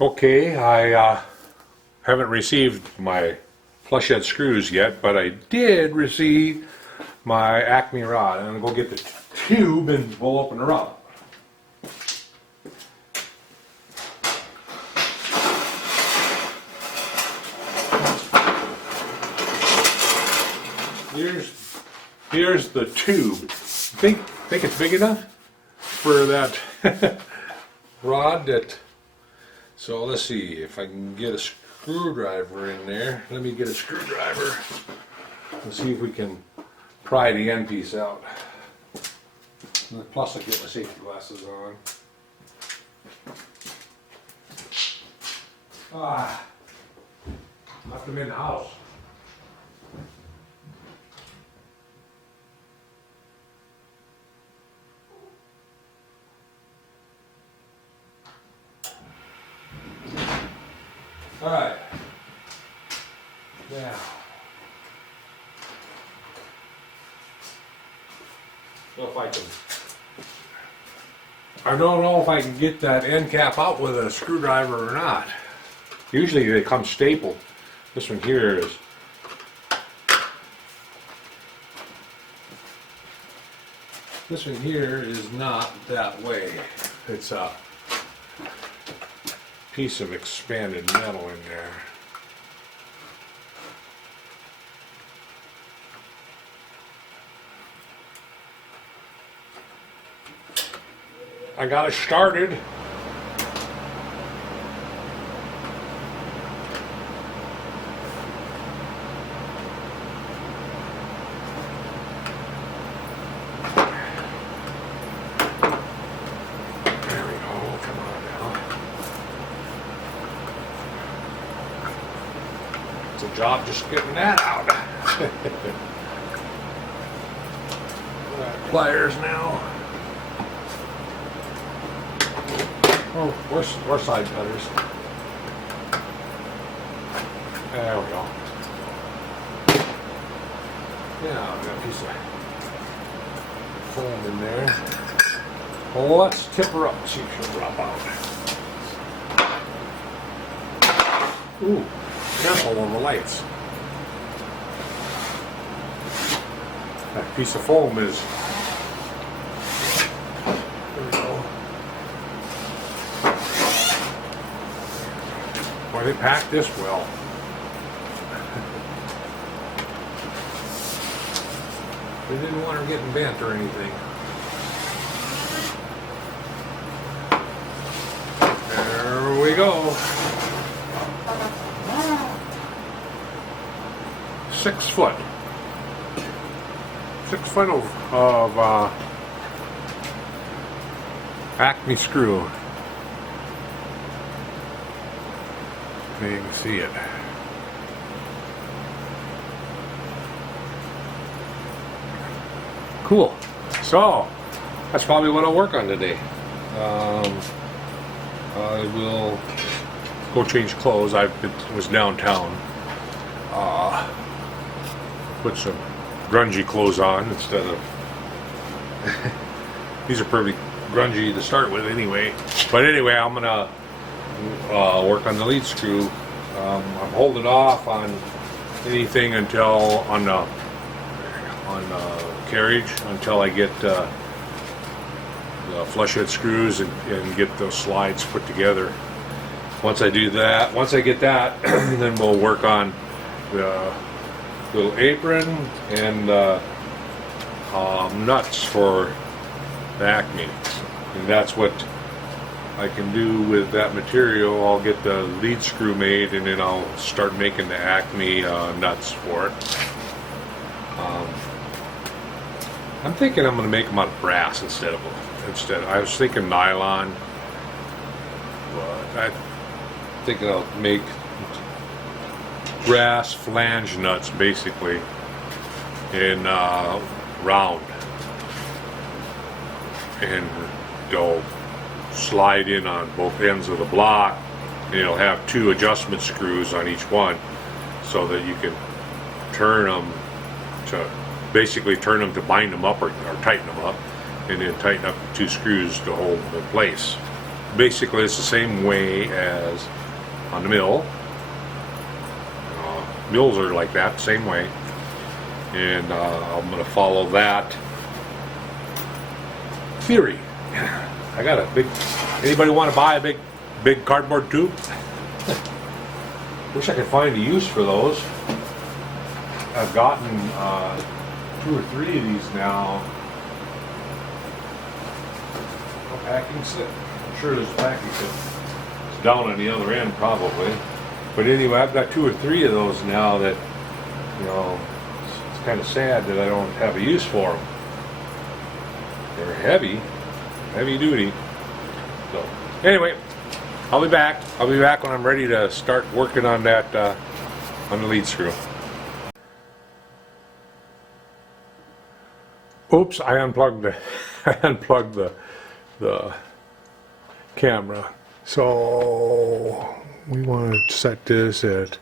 Okay, I haven't received my flush head screws yet, but I did receive my Acme rod. I'm going to go get the tube and we'll open her up. Here's the tube. Think it's big enough for that rod that. So let's see if I can get a screwdriver in there. Let me get a screwdriver and see if we can pry the end piece out. Plus I get my safety glasses on. Left them in the house. All right. Now, so if I can, I don't know if I can get that end cap out with a screwdriver or not. Usually they come stapled. This one here is. This one here is not that way. It's a piece of expanded metal in there. I got it started. It's a job just getting that out. Pliers now. Oh, where's side cutters? There we go. Yeah, I've got a piece of foam in there. Well, let's tip her up and see if she'll drop out. Ooh. Careful on the lights. That piece of foam is. There we go. Boy, they packed this well. They didn't want her getting bent or anything. There we go. 6 foot. 6 foot of Acme screw. There you can see it. Cool. So that's probably what I'll work on today. I will go change clothes. Was downtown. Put some grungy clothes on instead of these are pretty grungy to start with anyway. But anyway, I'm gonna work on the lead screw. I'm holding off on anything until on the carriage until I get the flush head screws and get those slides put together. Once I get that, then we'll work on the little apron and nuts for the Acme, and that's what I can do with that material. I'll get the lead screw made and then I'll start making the Acme nuts for it. I'm thinking I'm going to make them out of brass instead. I was thinking nylon, but I think I'll make brass flange nuts basically in round, and they'll slide in on both ends of the block, and it'll have 2 adjustment screws on each one so that you can turn them to bind them up or tighten them up, and then tighten up 2 screws to hold them in place. basically it's the same way as on the mill. Mills are like that, same way. And I'm going to follow that theory. I got a big, anybody want to buy a big cardboard tube? Wish I could find a use for those. I've gotten 2 or 3 of these now. No packing slip. I'm sure there's a packing slip. It's down on the other end probably. But anyway, I've got 2 or 3 of those now that, you know, it's kind of sad that I don't have a use for them. They're heavy duty. So anyway, I'll be back. I'll be back when I'm ready to start working on that, on the lead screw. Oops, I unplugged the camera. So we want to set this at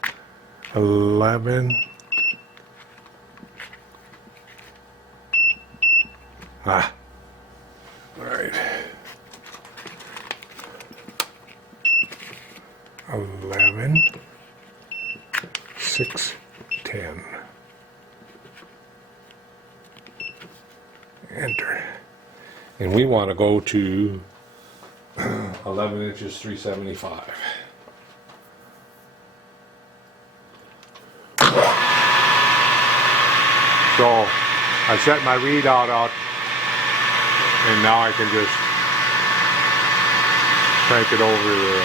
11. All right. 11, 6, 10. Enter. And we want to go to 11 inches, 375. So I set my readout out, and now I can just crank it over the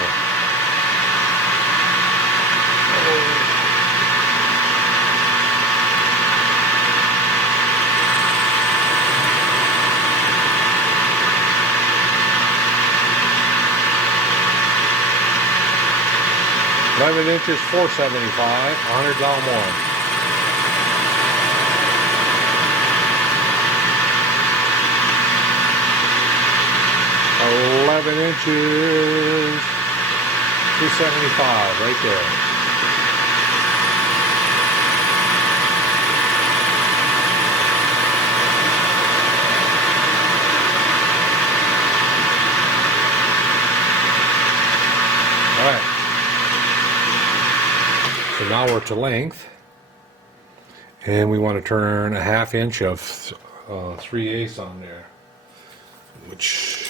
11 inches, 475, 100 down more. $11 inches, 275, right there. All right. So now we're to length, and we want to turn a 1/2 inch of 3/8 on there, which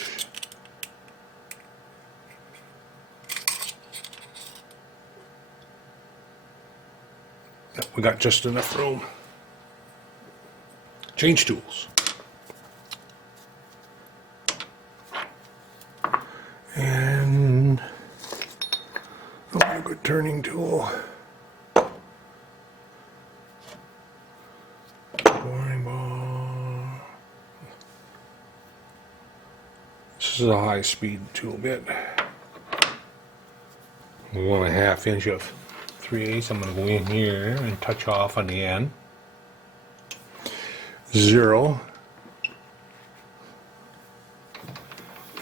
we got just enough room. Change tools. And I want a good turning tool. Boring ball. This is a high-speed tool bit. We want a 1/2 inch of 3/8. I'm going to go in here and touch off on the end. 0.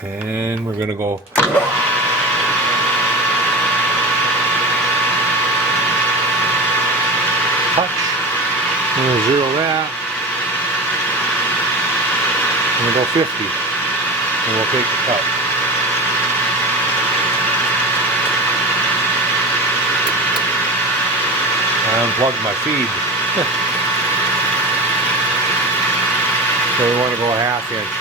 And we're going to go touch. I'm going to 0 that. I'm going to go 50. And we'll take the cut. I unplugged my feed. So we want to go a 1/2 inch.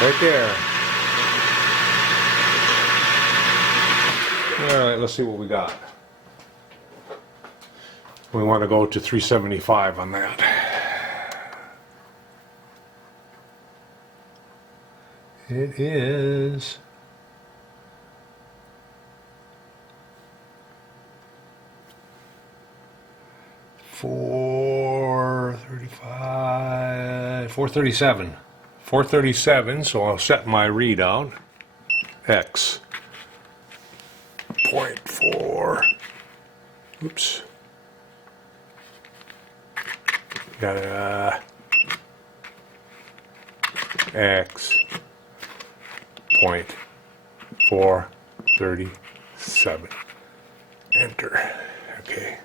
Right there. All right, let's see what we got. We want to go to 375 on that. It is $437. 437, so I'll set my readout. X. 0.4. Oops. Got a X. 1.437. Enter. Okay.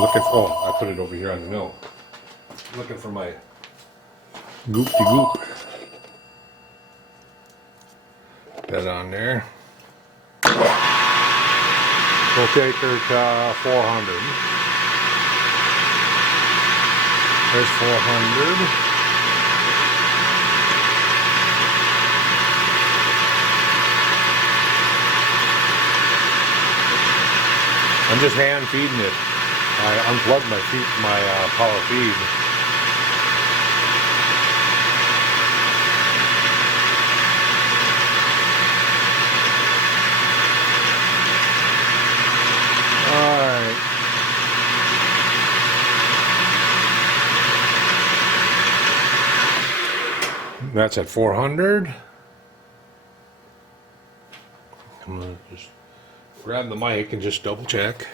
Looking for, oh, I put it over here on the mill. Looking for my goop-de-goop. Put that on there. We'll take her to 400. There's 400. I'm just hand feeding it. I unplugged my power feed. All right. That's at 400. I'm gonna just grab the mic and just double check.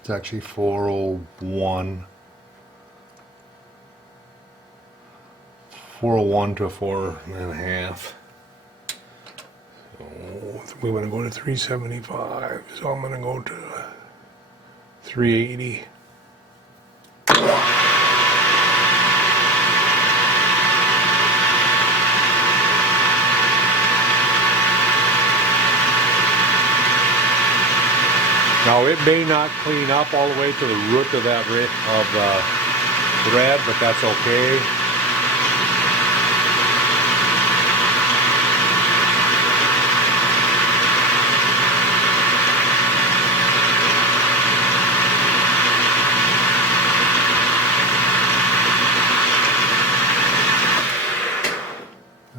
It's actually 401. 401 to 4.5. So we want to go to 375. So I'm going to go to 380. Now it may not clean up all the way to the root of that thread, but that's okay.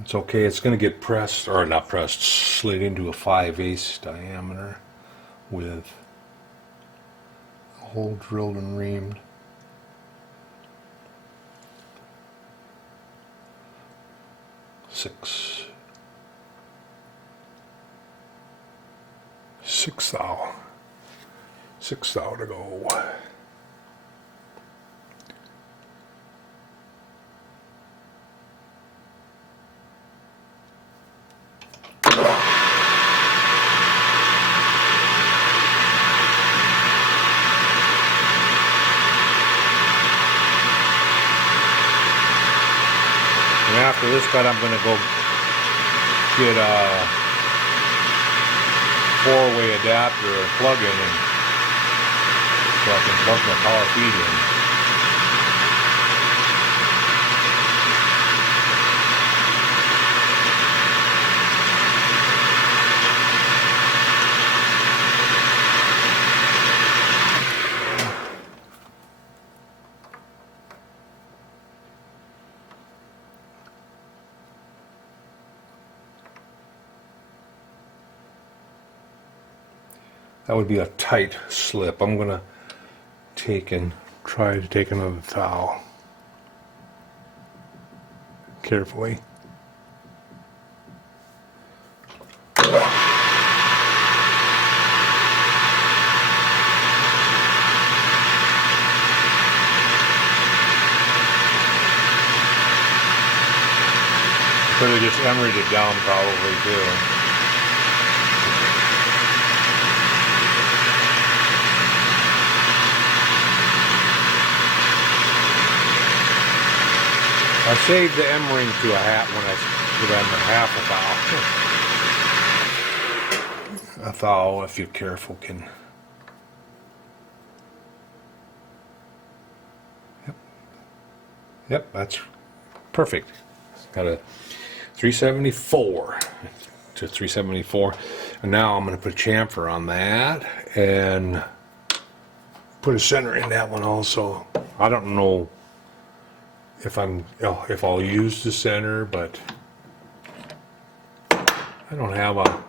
It's okay. It's going to get pressed, or not pressed, slid into a 5/8 diameter with a hole drilled and reamed. Six thou to go. And after this cut, I'm going to go get a 4-way adapter or plug-in, and so I can plug my power feed in. That would be a tight slip. I'm going to try to take another thou. Carefully. Could have just emeryed it down probably too. I saved the emerying to a hat when I give them a half a thou. A thou, if you're careful, can. Yep, that's perfect. Got a 374 to 374, and now I'm going to put a chamfer on that and put a center in that one also. I don't know if I'll use the center, but I don't have a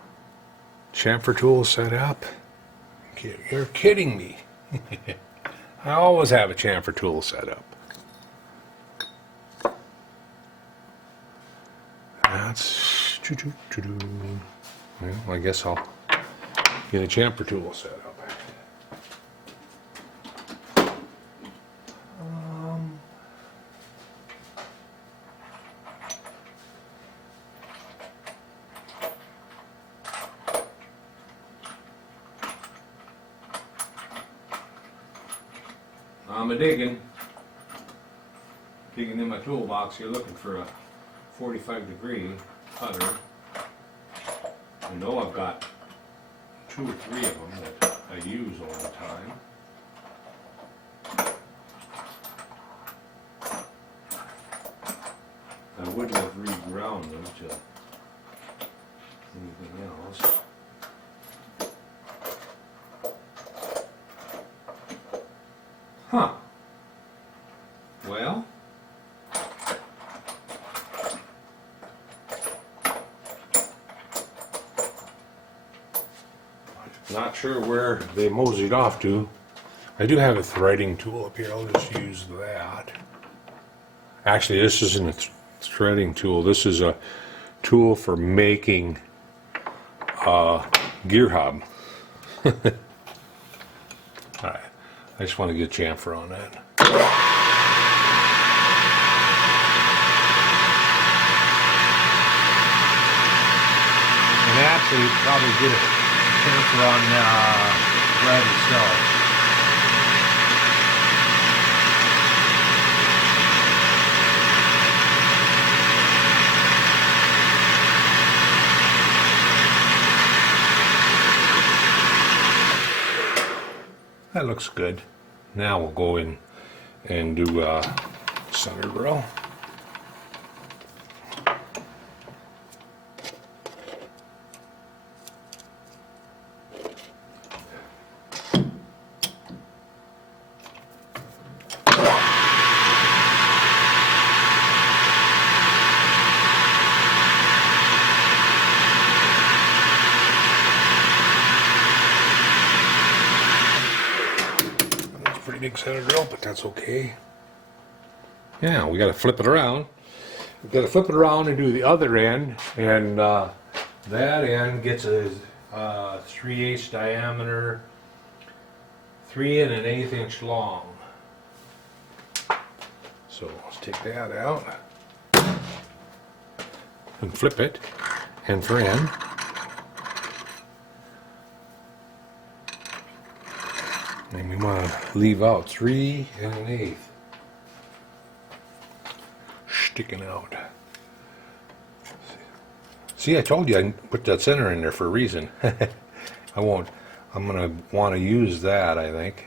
chamfer tool set up. You're kidding me. I always have a chamfer tool set up. That's well, I guess I'll get a chamfer tool set up. I'm digging in my toolbox here looking for a 45-degree cutter. I know I've got 2 or 3 of them that I use all the time. I wouldn't have reground them to anything else. Huh. Well, not sure where they moseyed off to. I do have a threading tool up here. I'll just use that. Actually, this isn't a threading tool. This is a tool for making gear hub. Alright, I just want to get chamfer on that. And actually, probably get a chamfer on thread itself. That looks good. Now we'll go in and do center grill. Big center drill, but that's okay. Yeah, we got to flip it around. We've got to flip it around and do the other end, and that end gets a 3/8 diameter, 3 1/8 inch long. So let's take that out and flip it end for end. And we want to leave out 3 1/8 sticking out. See, I told you I put that center in there for a reason. I'm going to want to use that, I think.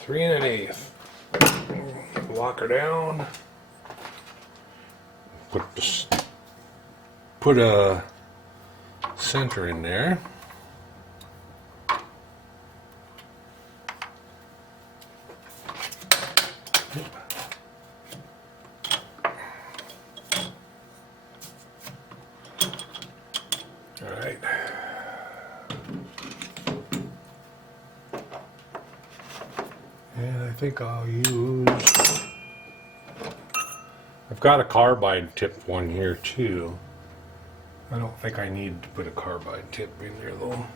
3 1/8. Lock her down. Put a center in there. Alright. And I think I'll use... I've got a carbide tip one here too. I don't think I need to put a carbide tip in there though.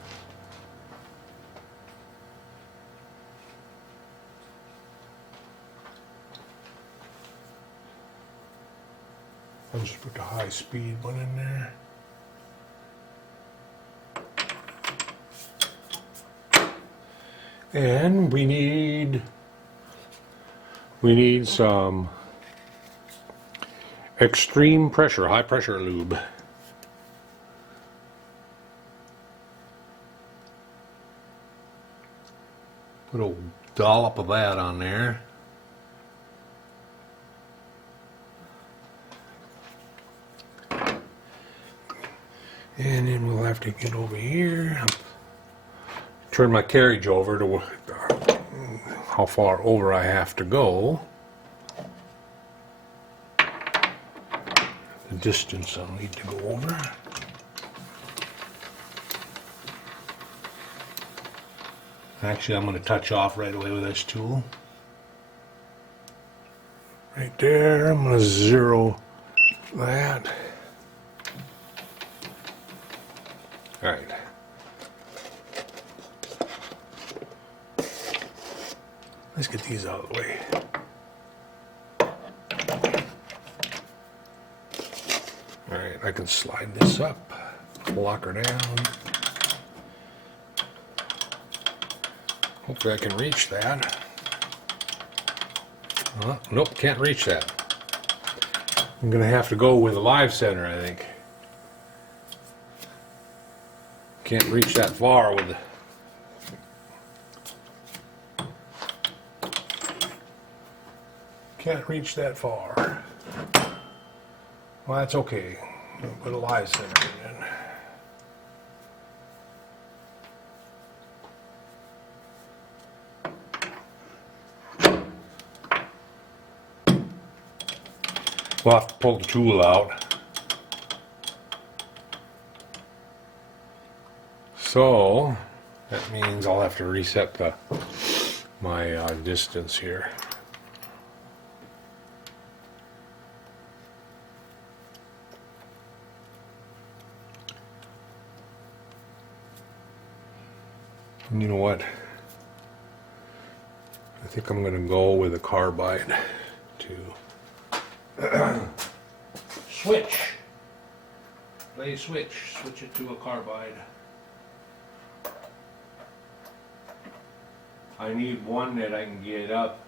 I'll just put the high speed one in there. And we need some extreme pressure, high pressure lube. Put a dollop of that on there. And then we'll have to get over here. Turn my carriage over to how far over I have to go. The distance I'll need to go over. Actually, I'm going to touch off right away with this tool. Right there, I'm going to zero that. All right. Let's get these out of the way. All right, I can slide this up, lock her down. Hopefully I can reach that. Nope, can't reach that. I'm gonna have to go with a live center, I think. Can't reach that far with the... Can't reach that far. Well, that's okay. I'll put a live center in. We'll have to pull the tool out. So that means I'll have to reset my distance here. And you know what? I think I'm going to go with a carbide to switch it to a carbide. I need one that I can get up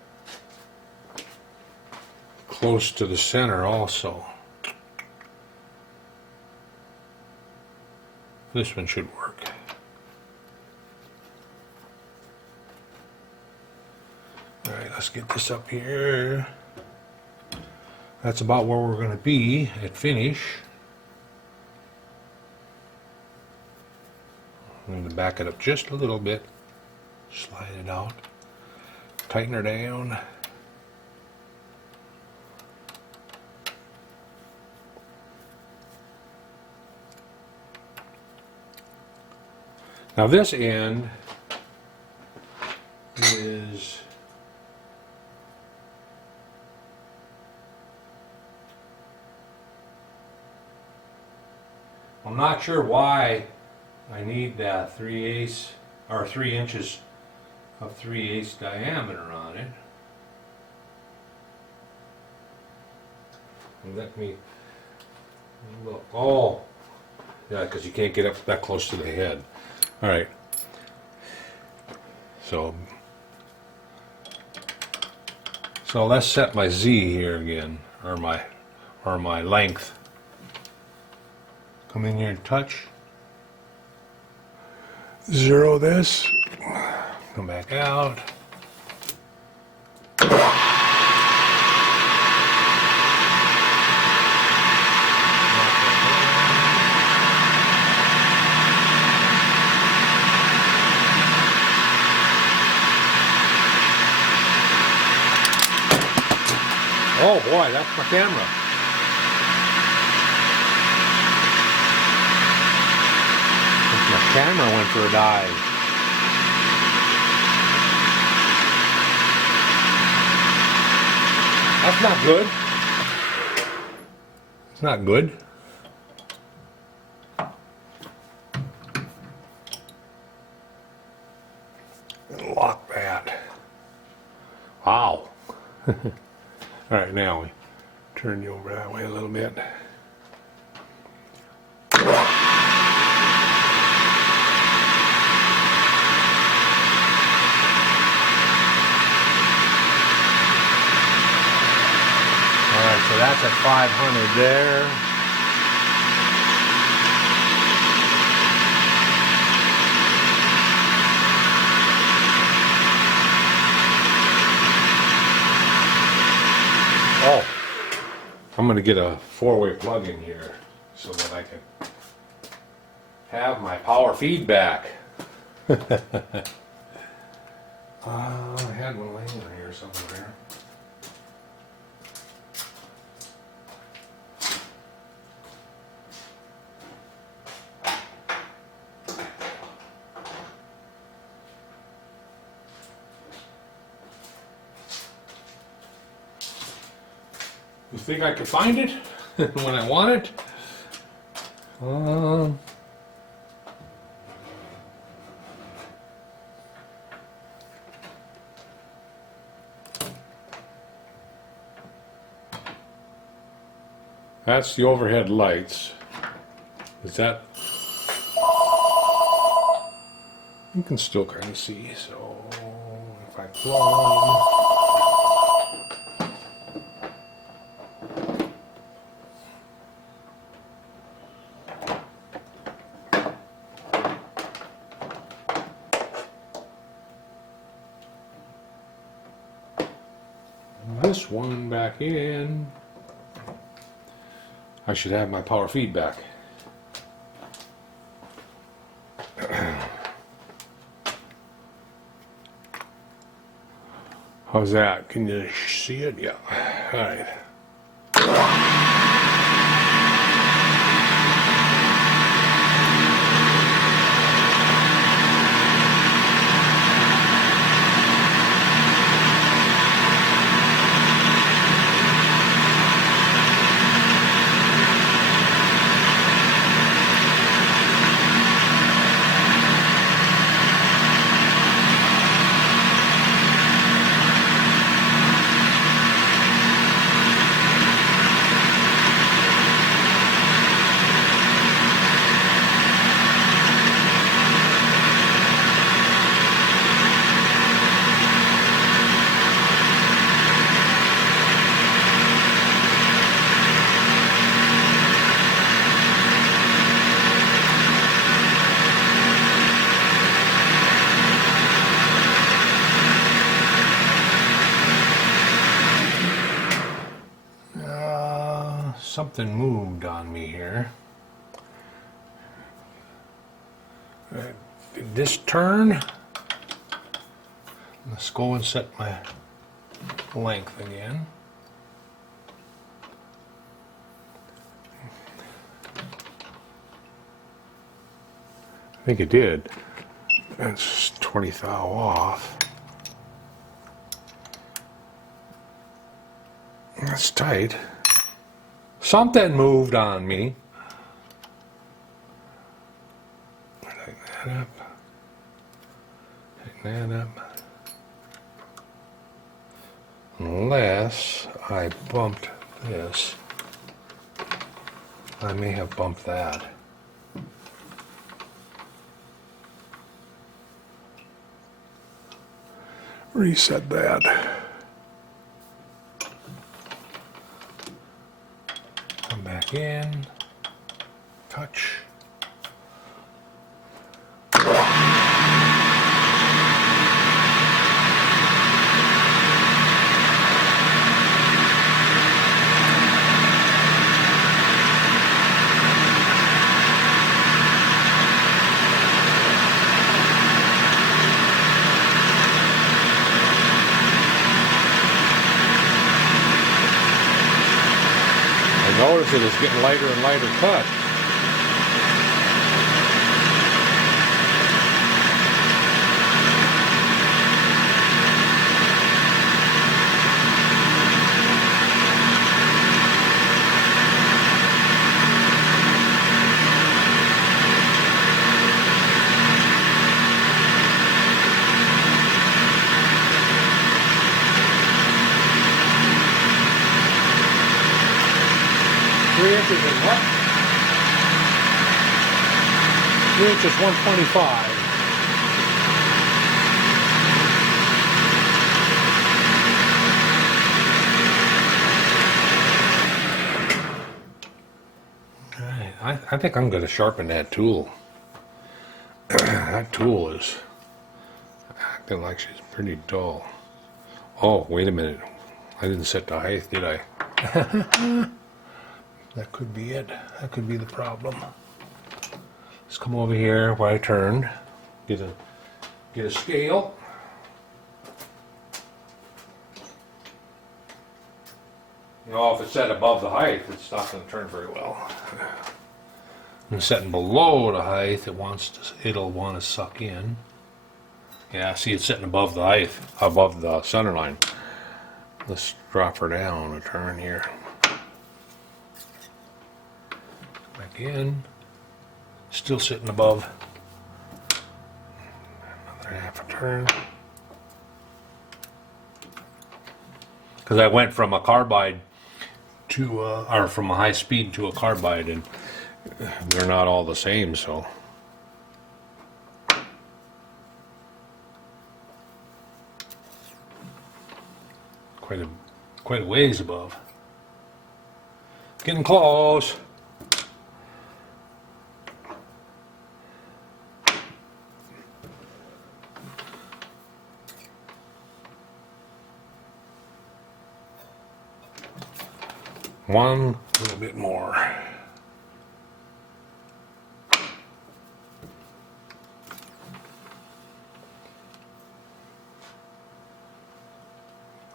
close to the center also. This one should work. All right, let's get this up here. That's about where we're going to be at finish. I'm going to back it up just a little bit. Slide it out. Tighten her down. Now this end is I'm not sure why I need that 3/8 or 3 inches of 3/8 diameter on it. And let me look. Oh, yeah, because you can't get up that close to the head. All right. So let's set my Z here again, or my length. Come in here and touch. Zero this. Come back out. Oh boy, that's my camera. My camera went for a dive. That's not good. It's not good. Lock that. Wow. All right, now we turn you over that way a little bit. Alright, so that's at 500 there. Oh, I'm going to get a 4-way plug in here so that I can have my power feedback. I had one laying in here somewhere. You think I could find it when I want it? That's the overhead lights. Is that? You can still kind of see. So if I plug. This one back in. I should have my power feedback. How's that? Can you see it? Yeah. All right. Something moved on me here. Did this turn? Let's go and set my length again. I think it did. That's 20 thou off. That's tight. Something moved on me. Tighten that up. Tighten that up. Unless I bumped this. I may have bumped that. Reset that. Come back in. Touch. Notice it is getting lighter and lighter cut. Inches in what? 3 inches 125. Alright, I think I'm going to sharpen that tool. That tool is acting like she's pretty dull. Oh, wait a minute. I didn't set the height, did I? That could be it. That could be the problem. Let's come over here where I turned. Get a scale. You know, if it's set above the height, it's not going to turn very well. And setting below the height, it'll want to suck in. Yeah, see, it's sitting above the height, above the center line. Let's drop her down a turn here. Back in, still sitting above. Another half a turn. Because I went from a carbide to or from a high speed to a carbide, and they're not all the same. So quite a ways above. Getting close. One little bit more.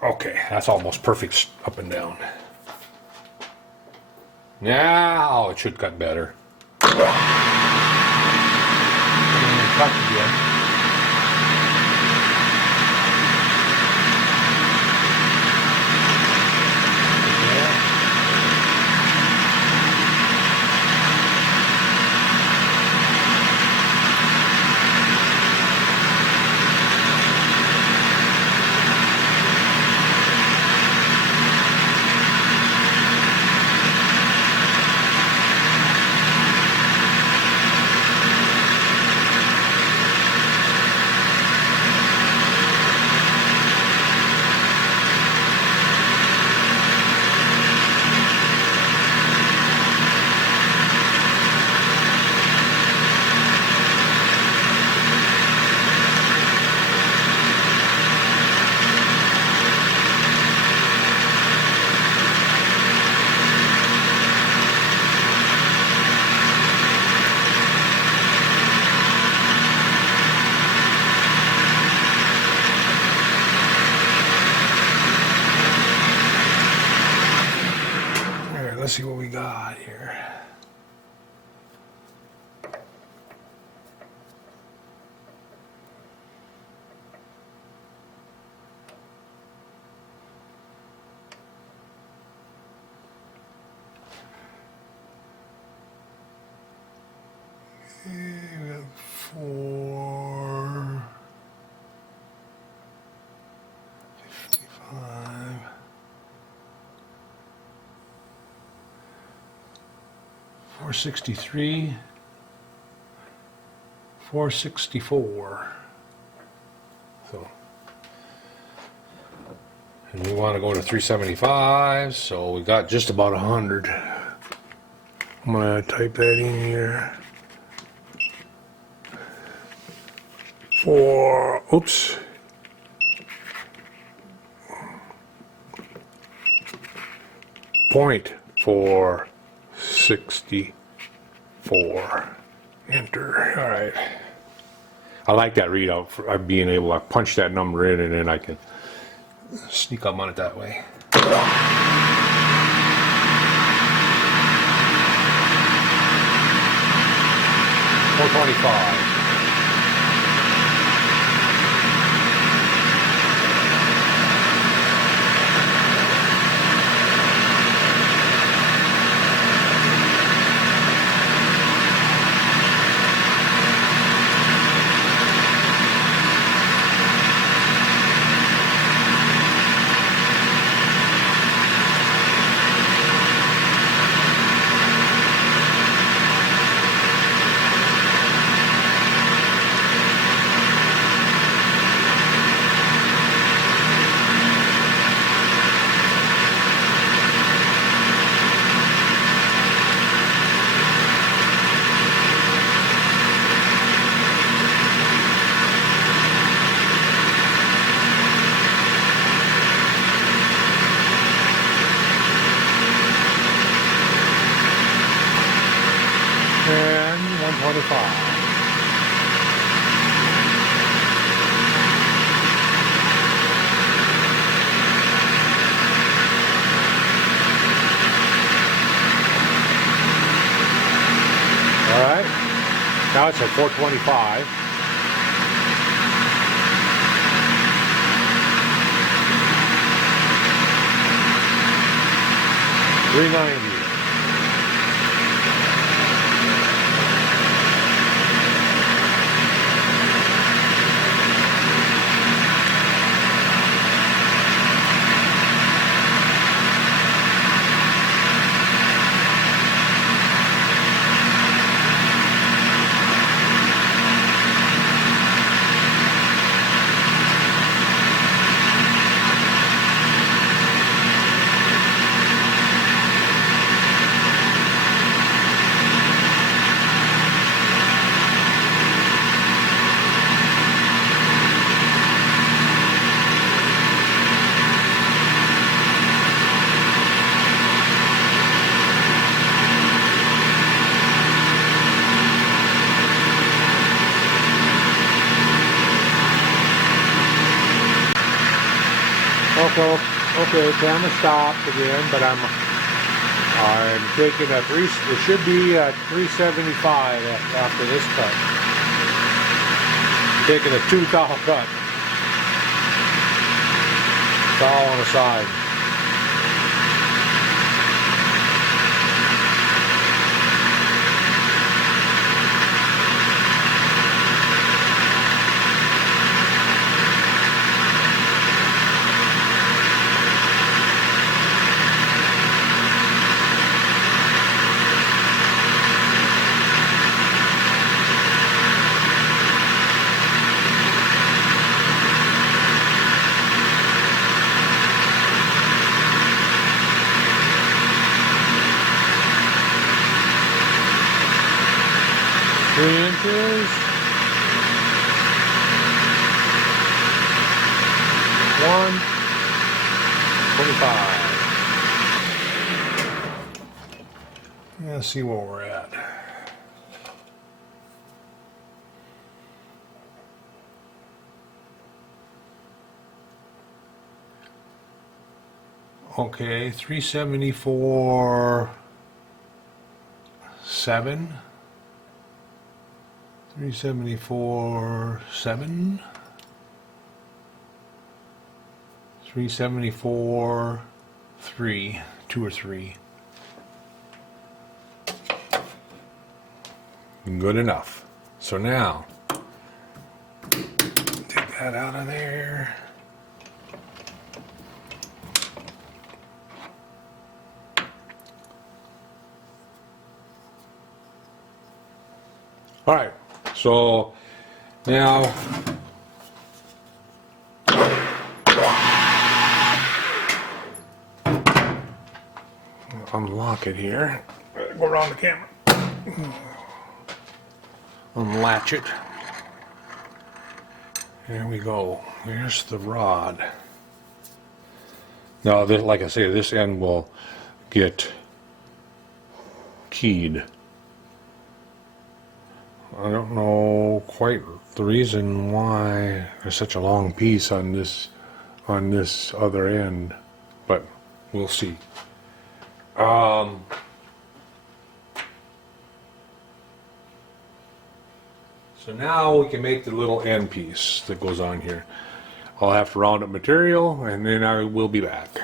Okay, that's almost perfect up and down. Now it should cut better. Cut again. Let's see what we got here. We got 455. 463, 464. So, and we want to go to 375, so we got just about 100. I'm gonna type that in here. Oops. Point 464. Enter. All right. I like that readout for being able to punch that number in, and then I can sneak up on it that way. 425. And 125. All right, now it's at 425. $390. So, okay, camera stopped again, but I'm taking a it should be a 375 after this cut. I'm taking a 2 thou cut. Thou on the side. Inches. 125. Let's see where we're at. Okay, 374.7. 374.7. 374.3. 2 or 3. Good enough. So now, take that out of there. All right, so now unlock it here. Go around the camera. Unlatch it. There we go. Here's the rod. Now, this, like I say, this end will get keyed. I don't know quite the reason why there's such a long piece on this other end, but we'll see. So now we can make the little end piece that goes on here. I'll have to round up material and then I will be back.